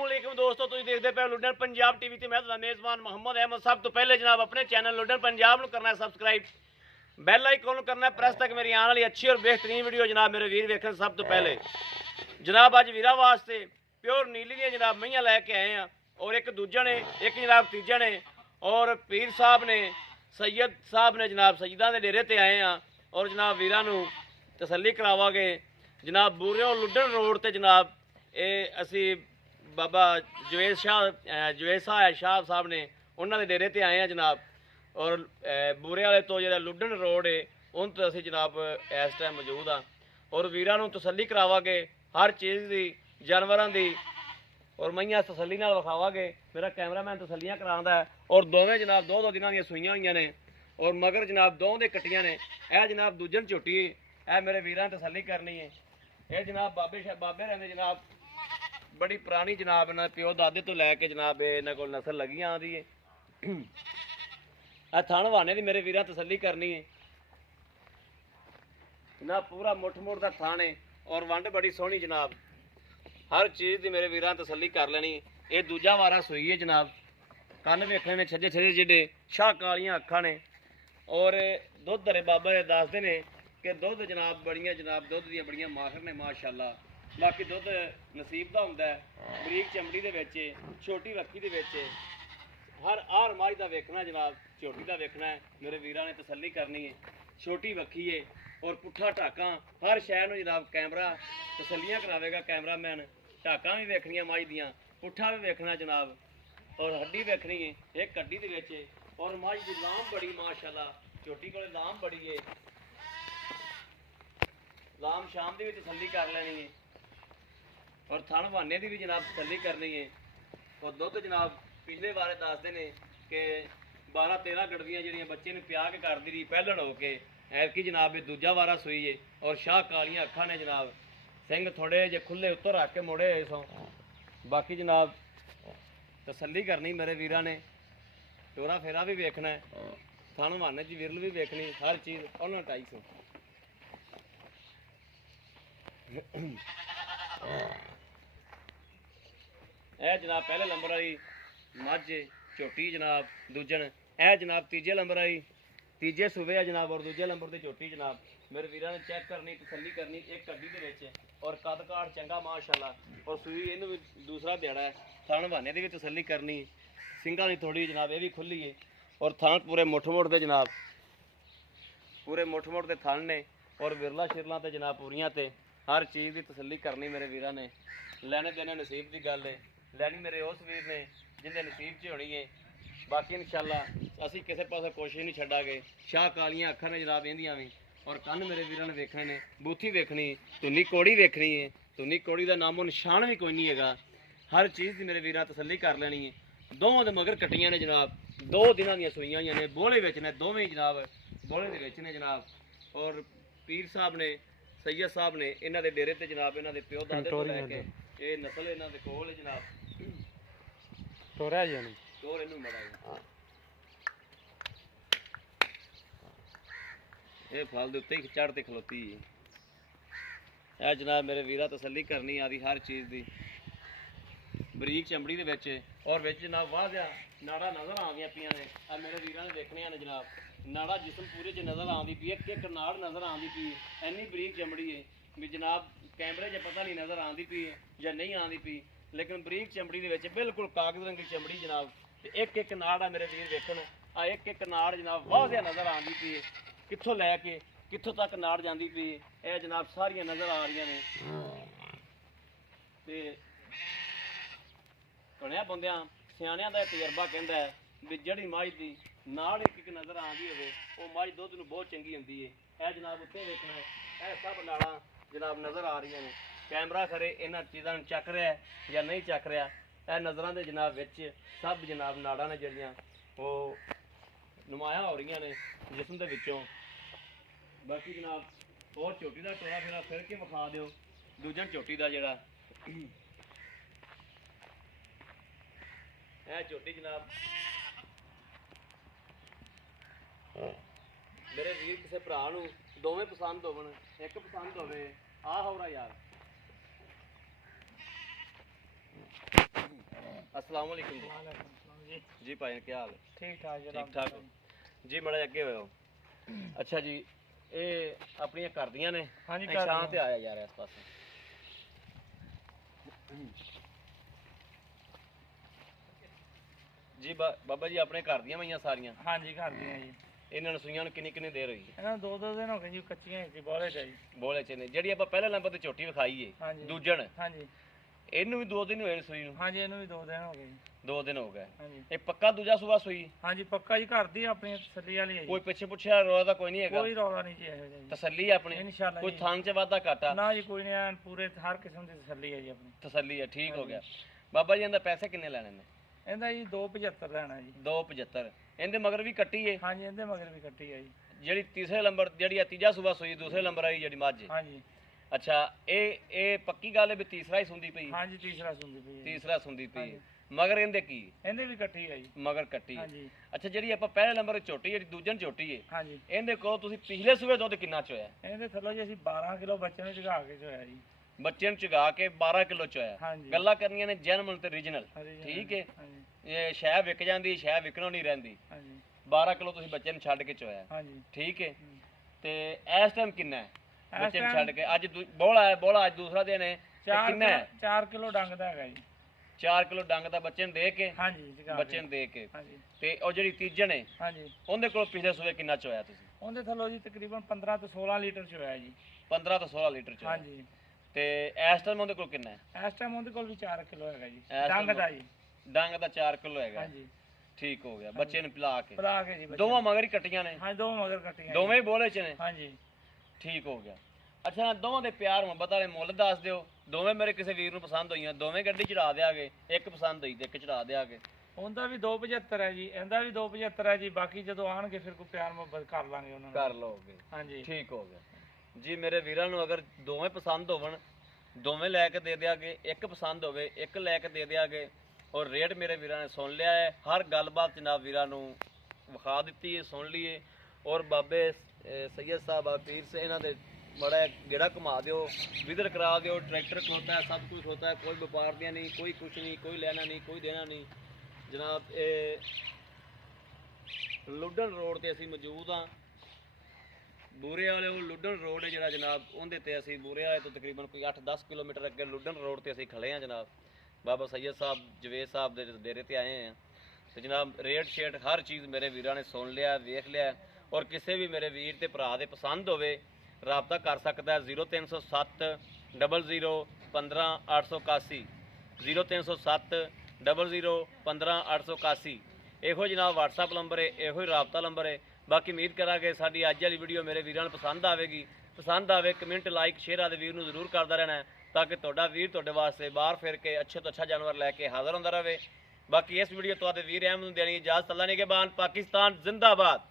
अस्सलामुअलैकुम दोस्तों, तुसीं देखदे पे लुडन पंजाब टीवी ते मैं तुहाडा मेज़बान मोहम्मद अहमद। सब तो पहले जनाब अपने चैनल लुडन पंजाब नूं करना है सबसक्राइब, बैल आइकन नूं करना है प्रेस तक मेरी आने वाली अच्छी और बेहतरीन वीडियो जनाब मेरे वीर वेखन। सब तो पहले जनाब अज वीरा वास्ते प्योर नीली दी जनाब मईयां लैके आए हैं, और एक दूजा ने एक जनाब तीजा ने, और पीर साहब ने सैयद साहब ने जनाब सैयदा के डेरे ते आए हैं, और जनाब वीरा नूं तसल्ली करावांगे जनाब बूरियों लुडन रोड ते जनाब ये असी बाबा जवेद शाह साहब ने उन्होंने डेरे ते आए हैं जनाब। और बूरे वाले तो जो लुडन रोड है उन तो असी जनाब इस टाइम मौजूद हाँ, और वीरां नूं तसल्ली करावांगे हर चीज़ की, जानवरों की, और मईयां तसल्ली नाल विखावांगे। मेरा कैमरामैन तसल्लियां करांदा है, और दोवें जनाब दो दो दिनां दी सूईयां होईयां ने, और मगर जनाब दो दे कट्टियां ने। यह जनाब दूजन झोटी है, मेरे वीरां तसल्ली करनी है। यह जनाब बाबे रहंदे जनाब, बड़ी पुरानी जनाब इन्हां प्यो दादे तो लैके जनाब इन्हां कोल नस्ल लगी आंदी है। आ थण वाने दी मेरे वीरां तसल्ली करनी है ना, पूरा मुठ मुठ दा थण है, और वंड बड़ी सोहनी जनाब, हर चीज़ की मेरे वीरां तसल्ली कर लेनी। ये दूजा वारा सूई है जनाब, कन्न वेखने ने छजे छजे जिडे, शाह कालियां अखां ने, और दुध दरे बाबा ने दसदे ने कि दुध जनाब बड़ियां जनाब दुध दियां बड़ियां माहिर ने माशाअल्लाह। बाकी दुध नसीब दा हुंदा है, बरीक चमड़ी दे विच, छोटी वक्की दे विच, हर माई दा वेखना जनाब, छोटी दा वेखना है। मेरे वीरां ने तसल्ली करनी है, छोटी वक्की है और पुट्ठा टाका, हर शहर नूं जनाब कैमरा तसल्लियां करावेगा कैमरामैन। टाका भी वेखनियां माई दियां, पुट्ठा भी वेखना जनाब, और हड्डी वेखनी है एक हड्डी दे विच, और माई दी लाम बड़ी माशाअल्लाह, छोटी कोले लाम बड़ी है, लाम शाम की भी तसल्ली कर लेनी है, और थण वाने की भी जनाब तसल्ली करनी है। और दुध जनाब पिछले बारे दसते ने कि 12-13 गड़वियां जिहड़ियां बच्चे ने प्या के करदी रही पहलण हो के, ऐरकी जनाब ये दूजा वारा सूई है, और शाह कालियां अखां ने जनाब, सिंह थोड़े जे खुले उत्तर रख के मोड़े हुए सो। बाकी जनाब तसल्ली करनी मेरे वीरां ने, टोरा फेरा भी वेखना है, थण वाने की विरल भी वेखनी, हर चीज़। और 250 यह जनाब पहले नंबर आई मझ झोटी जनाब, दूजन यह जनाब तीजे नंबर आई, तीजे सूबे है जनाब, और दूजे नंबर की झोटी जनाब। मेरे वीरां ने चेक करनी तसल्ली करनी, एक कड्डी दे विच, और कद काठ चंगा माशाअल्लाह, और सूई इनू भी दूसरा देड़ा है। थण बहाने की भी तसल्ली करनी, सिंगा की थोड़ी जनाब ये भी खुली है, और थण पूरे मुठ मुठ दे जनाब, पूरे मुठ मुठ दे थण ने, और विरला शिरला ते जनाब पूरियां ते, हर चीज़ की तसल्ली करनी मेरे वीरां ने। लैने देने नसीब की गल है, लैनी मेरे उस वीर ने जिंदे नसीब च होनी है। बाकी इंशाअल्लाह असी किसी पास कोशिश नहीं छड्डांगे। शाह कालियां अखां ने जनाब इहदियां भी, और कन्न मेरे वीरां ने वेखने ने, बूथी वेखनी, धुनी कोड़ी वेखनी है, धुनी कोड़ी का नामो निशान भी कोई नहीं है। हर चीज़ की मेरे वीरां तसल्ली कर लेनी है। दोवां दे मगर कट्टियां ने जनाब, 2 दिनां दियां सूईयां होईयां ने, बोले विच ने दोवें जनाब, बोले दे विच ने जनाब। और पीर साहब ने सैयद साहब ने इन्हां दे डेरे ते जनाब, इन्हां दे प्यो दादे तो लैके ये नस्ल इन्हां दे कोल है जनाब। टोरा जानी टोर इनू मड़ा ये फल दे उत्ते ही चढ़ ते खलोती है। जनाब मेरे वीरा तसल्ली करनी आदि हर चीज़ की, बरीक चमड़ी दे विच, और विच जनाब वाह नाड़ा नज़र आंदियां पियां ने। मेरे वीरां ने देखनियां ने जनाब, नाड़ा जिसम पूरे च नज़र आंदी पई, एक नाड़ नज़र आंदी पई, इन्नी बरीक चमड़ी है भी जनाब कैमरे च पता नहीं नज़र आंदी पई या नहीं आंदी पई, लेकिन बरीक चमड़ी दे विच बिल्कुल कागज़ रंगी चमड़ी जनाब। एक नाड़ आ मेरे वीर वेखन, आ एक नाड़ जनाब वाह नज़र आंदी पई है, कित्थों लैके कित्थों तक नाड़ जांदी पई है, जनाब सारियां नज़र आ रही ने। ते सुनिया बंदियां सियाणियां दा तजर्बा कहंदा है भी जिहड़ी मझ दी नाड़ एक नज़र आंदी होवे वो मझ दुध नूं बहुत चंगी हुंदी है। यह जनाब उत्ते वेखना है, यह सब नाड़ां जनाब नज़र आ रही ने। कैमरा खरे इन्हां चीज़ां नूं चक रहा है या नहीं चक रहा, यह नज़रां दे जनाब विच सब जनाब नाड़ां ने जिहड़ियां वो नुमाया हो रही ने जिसम दे विचों। बाकी जनाब और झोटी का टोरा फेरा फिर के विखा दिओ, दूजन झोटी का जिहड़ा है झोटी जनाब। मेरे वीर किसी भरा नूं दोवें पसंद होवन, एक पसंद होवे आ होरा यार। अस्सलाम वालेकुम जी। जी जी भाई क्या हाल है? ठीक ठाक ठीक ठाक जी, बड़े ਅੱਗੇ ਹੋਇਓ। ਅੱਛਾ ਜੀ, ਇਹ ਆਪਣੀਆਂ ਕਰਦੀਆਂ ਨੇ। ਹਾਂਜੀ ਇਹ ਛਾਂ ਤੇ ਆਇਆ ਯਾਰ ਇਸ ਪਾਸੇ। ਜੀ ਬਾਬਾ ਜੀ ਆਪਣੇ ਘਰ ਦੀਆਂ ਮਈਆਂ ਸਾਰੀਆਂ? ਹਾਂਜੀ ਘਰ ਦੀਆਂ ਜੀ। ਇਹਨਾਂ ਨੂੰ ਸੂਈਆਂ ਨੂੰ ਕਿੰਨੀ ਦੇਰ ਹੋਈ? ਇਹਨਾਂ ਨੂੰ 2 ਦਿਨ ਹੋ ਗਏ ਜੀ, ਕੱਚੀਆਂ ਸੀ ਬੋਲੇ ਚ ਜੀ। ਬੋਲੇ ਚ ਨੇ। ਜਿਹੜੀ ਆਪਾਂ ਪਹਿਲੇ ਨੰਬਰ ਤੇ ਝੋਟੀ ਵਿਖਾਈ ਏ ਹਾਂਜੀ ਦੂਜਣ, ਹਾਂਜੀ ਇਹਨੂੰ ਵੀ 2 ਦਿਨ ਹੋਏ ਨੇ ਸੂਈ ਨੂੰ? ਹਾਂਜੀ ਇਹਨੂੰ ਵੀ 2 ਦਿਨ ਹੋ ਗਏ ਜੀ। 2 ਦਿਨ ਹੋ ਗਏ। ਹਾਂਜੀ ਇਹ ਪੱਕਾ ਦੂਜਾ ਸੂਆ ਸੂਈ? ਹਾਂਜੀ ਪੱਕਾ ਜੀ, ਘਰ ਦੀ ਆਪਣੀ ਤਸੱਲੀ ਵਾਲੀ ਹੈ ਜੀ। ਕੋਈ ਪਿੱਛੇ ਪੁੱਛਿਆ ਰੋਇਆ ਤਾਂ ਕੋਈ ਨਹੀਂ ਹੈਗਾ? ਕੋਈ ਰੌਲਾ ਨਹੀਂ ਜੀ ਇਹੋ ਜਿਹਾ ਜੀ। ਤਸੱਲੀ ਹੈ ਆਪਣੀ? ਇਨਸ਼ਾਅੱਲਾ ਕੋਈ ਜੀ। ਥਾਂ 'ਚ ਵਾਧਾ ਘਾਟਾ? ਨਾ ਜੀ ਕੋਈ ਨਹੀਂ, ਐਨ ਪੂਰੇ ਹਰ ਕਿਸਮ ਦੀ ਤਸੱਲੀ ਹੈ ਜੀ ਆਪਣੀ। ਤਸੱਲੀ ਹੈ, ਠੀਕ ਹੋ ਗਿਆ। ਬਾਬਾ ਜੀ ਇਹਦਾ ਪੈਸੇ ਕਿੰਨੇ ਲੈਣੇ ਨੇ? ਇਹਦਾ ਜੀ 275 ਲੈਣਾ ਜੀ। 275। ਇਹਦੇ ਮਗਰ ਵੀ ਕੱਟੀ ਏ? ਹਾਂਜੀ ਇਹਦੇ ਮਗਰ ਵੀ ਕੱਟੀ ਹੈ ਜੀ। ਜਿਹੜੀ ਤੀਸਰੇ ਨੰਬਰ ਜਿਹੜੀ ਆ ਤੀਜਾ ਸੂਆ ਸੂਈ, ਦੂਸਰੇ ਨੰਬਰ ਆਈ ਜਿਹੜੀ ਮੱਝ? ਹਾਂਜੀ ਅੱਛਾ, ਇਹ ਪੱਕੀ ਗੱਲ ਹੈ ਵੀ ਤੀਸਰਾ ਹੀ ਸੁੰਦੀ ਪਈ? ਹਾਂਜੀ ਤੀਸਰਾ ਸੁਣਦੀ ਪਈ ਹੈ ਜੀ। ਤੀਸਰਾ ਸੁੰਦੀ ਪਈ ਹਾਂਜੀ। ਮਗਰ ਇਹਦੇ ਕੀ? ਇਹਦੇ ਵੀ ਕੱਟੀ ਹੈ ਜੀ। ਮਗਰ ਕੱਟੀ ਹੈ। ਹਾਂਜੀ ਅੱਛਾ, ਜਿਹੜੀ ਆਪਾਂ ਪਹਿਲੇ ਨੰਬਰ ਤੇ ਝੋਟੀ ਜਿਹੜੀ ਦੂਜਨ ਝੋਟੀ ਏ, ਹਾਂਜੀ ਇਹਦੇ ਕੋਲ ਤੁਸੀਂ ਪਿਛਲੇ ਸੂਏ ਦੁੱਧ ਕਿੰਨਾ ਚੋਇਆ? ਇਹਦੇ ਥੱਲੋਂ ਜੀ ਅਸੀਂ 12 ਕਿਲੋ ਬੱਚੇ ਨੂੰ ਝਗਾ ਕੇ ਚੋਇਆ ਜੀ। ਬੱਚੇ ਨੂੰ ਚੁਗਾ ਕੇ 12 ਕਿਲੋ ਚੋਇਆ। ਹਾਂਜੀ ਗੱਲਾਂ ਕਰਨੀਆਂ ਨੇ ਜੈਨੂਇਨ ਤੇ ਰੀਜਨਲ, ਹਾਂਜੀ, ਠੀਕ ਹੈ। ਹਾਂਜੀ ਇਹ ਸ਼ਹਿ ਵਿਕ ਜਾਂਦੀ, ਸ਼ਹਿ ਵਿਕਣੋਂ ਨਹੀਂ ਰਹਿੰਦੀ। ਹਾਂਜੀ 12 ਕਿਲੋ ਤੁਸੀਂ ਬੱਚੇ ਨੂੰ ਛੱਡ ਕੇ ਚੋਇਆ, ਹਾਂਜੀ ਠੀਕ ਹੈ। ਹਮ। ਤੇ ਇਸ ਟਾਈਮ ਕਿੰਨਾ ਹੈ ਇਸ ਬੱਚੇ ਨੂੰ time ਛੱਡ ਕੇ? ਅੱਜ ਬੋਲਾ ਹੈ, ਬੋਲਾ ਅੱਜ ਦੂਸਰਾ ਦਿਨ ਹੈ, ਤੇ ਕਿੰਨਾ ਹੈ? 4 ਕਿਲੋ ਡੰਗ ਦਾ ਹੈਗਾ ਜੀ। 4 ਕਿਲੋ ਡੰਗ ਦਾ ਬੱਚੇ ਨੂੰ ਦੇ ਕੇ? ਹਾਂਜੀ ਝਗਾ ਬੱਚੇ ਕੇ। ਨੂੰ ਦੇ ਕੇ। ਹਾਂਜੀ ਤੇ ਉਹ ਜਿਹੜੀ ਤੀਜਣ ਹੈ ਹਾਂਜੀ ਉਹਦੇ ਕੋਲ ਪਿਛਲੇ ਸੂਏ ਕਿੰਨਾ ਚੋਇਆ ਤੁਸੀਂ? ਉਹਦੇ ਥੱਲੋਂ ਜੀ ਤਕਰੀਬਨ 15 ਤੋਂ 16 ਲੀਟਰ ਚ ਹੋਇਆ ਜੀ। 15 ਤੋਂ 16 ਲੀਟਰ ਚੋਇਆ। ਹਾਂਜੀ ਤੇ ਇਸ ਟਾਈਮ ਉਹਦੇ ਕੋਲ ਕਿੰਨਾ ਹੈ? ਇਸ ਟਾਈਮ ਉਹਦੇ ਕੋਲ ਵੀ 4 ਕਿਲੋ ਹੈਗਾ ਜੀ ਇਸ ਡੰਗ time ਦਾ ਜੀ। ਡੰਗ ਦਾ 4 ਕਿਲੋ ਹੈਗਾ। ਹਾਂਜੀ ਠੀਕ ਹੋ ਗਿਆ। ਬੱਚੇ ਨੂੰ ਪਿਲਾ ਕੇ ਪਲਾ ਕੇ ਜੀ ਬੱਚੇ। ਦੋਵਾਂ ਮਗਰ ਹੀ ਕੱਟੀਆਂ ਨੇ? ਹਾਂਜੀ ਦੋ ਮਗਰ ਕੱਟੀਆਂ ਦੋਵੇਂ ਹੀ ਬੋਲੇ ਚ ਨੇ? ਹਾਂਜੀ ਠੀਕ ਹੋ ਗਿਆ। ਅੱਛਾ, ਦੋਵਾਂ ਦੇ ਪਿਆਰ ਮੁਹੱਬਤ ਵਾਲੇ ਮੁੱਲ ਦੱਸ ਦਿਓ। ਦੋਵੇਂ ਮੇਰੇ ਕਿਸੇ ਵੀਰ ਨੂੰ ਪਸੰਦ ਹੋਈਆਂ, ਦੋਵੇਂ ਗੱਡੀ ਚੜਾ ਦਿਆਗੇ। ਇੱਕ ਪਸੰਦ ਹੋਈ ਤੇ ਇੱਕ ਚੜਾ ਦਿਆਗੇ। ਉਹਦਾ ਵੀ 275 ਹੈ ਜੀ, ਇਹਦਾ ਵੀ 275 ਹੈ ਜੀ। ਬਾਕੀ ਜਦੋਂ ਆਣਗੇ ਫਿਰ ਕੋਈ ਪਿਆਰ ਮੁਹੱਬਤ ਕਰ ਲਾਂਗੇ ਉਹਨਾਂ ਨਾਲ। ਕਰ ਲਓਗੇ? ਹਾਂਜੀ ਠੀਕ ਹੋ ਗਿਆ ਜੀ। ਮੇਰੇ ਵੀਰਾਂ ਨੂੰ ਅਗਰ ਦੋਵੇਂ ਪਸੰਦ ਹੋਵਣ, ਦੋਵੇਂ ਲੈ ਕੇ ਦੇ ਦਿਆਂਗੇ। ਇੱਕ ਪਸੰਦ ਹੋਵੇ, ਇੱਕ ਲੈ ਕੇ ਦੇ ਦਿਆਂਗੇ। ਔਰ ਰੇਟ ਮੇਰੇ ਵੀਰਾਂ ਨੇ ਸੁਣ ਲਿਆ ਹੈ। ਹਰ ਗੱਲਬਾਤ ਜਨਾਬ ਵੀਰਾਂ ਨੂੰ ਵਿਖਾ ਦਿੱਤੀ ਹੈ, ਸੁਣ ਲਈਏ। ਔਰ ਬਾਬੇ ਸੈयद ਸਾਹਿਬ ਆ ਪੀਰ ਸੇ ਇਹਨਾਂ ਦੇ बड़ा गेड़ा घुमा दो, विदर करा दो। ट्रैक्टर खलोता है, सब कुछ होता है, कोई व्यापार दिया नहीं, कोई कुछ नहीं, कोई लेना नहीं, कोई देना नहीं जनाब। लुडन रोड ते असी मौजूद हाँ। बूरे वाले लुडन रोड है जरा जनाब, उहदे ते असी बूरे वाले तो तकरीबन कोई 8-10 किलोमीटर अगे लुडन रोड ते असी खड़े हैं जनाब। बाबा सैयद साहब जवेद साहब दे डेरे ते आए हैं। तो जनाब रेट शेट हर चीज़ मेरे वीरां ने सुन लिया, वेख लिया। और किसी भी मेरे वीर ते भरा दे पसंद होवे राबता कर सकता है 0307 00 15 881 0307 00 15 881। ਇਹੋ ਜਨਾਬ WhatsApp ਨੰਬਰ ਹੈ, ਇਹੋ ਹੀ ਰਾਬਤਾ ਨੰਬਰ ਹੈ। ਬਾਕੀ ਉਮੀਦ ਕਰਾਂਗੇ ਸਾਡੀ ਅੱਜ ਵਾਲੀ ਵੀਡੀਓ ਮੇਰੇ ਵੀਰਾਂ ਨੂੰ ਪਸੰਦ ਆਵੇਗੀ। ਪਸੰਦ ਆਵੇ ਕਮੈਂਟ ਲਾਈਕ ਸ਼ੇਅਰ ਆਦੇ ਵੀਰ ਨੂੰ ਜ਼ਰੂਰ ਕਰਦਾ ਰਹਿਣਾ, ਤਾਂ ਕਿ ਤੁਹਾਡਾ ਵੀਰ ਤੁਹਾਡੇ ਵਾਸਤੇ ਬਾਹਰ ਫਿਰ ਕੇ ਅੱਛੇ ਤੋਂ ਅੱਛਾ ਜਾਨਵਰ ਲੈ ਕੇ ਹਾਜ਼ਰ ਹੁੰਦਾ ਰਹੇ। ਬਾਕੀ ਇਸ ਵੀਡੀਓ ਤੁਹਾਡੇ ਵੀਰ ਅਹਿਮਦ ਨੂੰ ਦੇਣੀ ਇਜਾਜ਼ਤ। ਅੱਲਾ ਨਿਗਹਿਬਾਨ। ਪਾਕਿस्तान जिंदाबाद।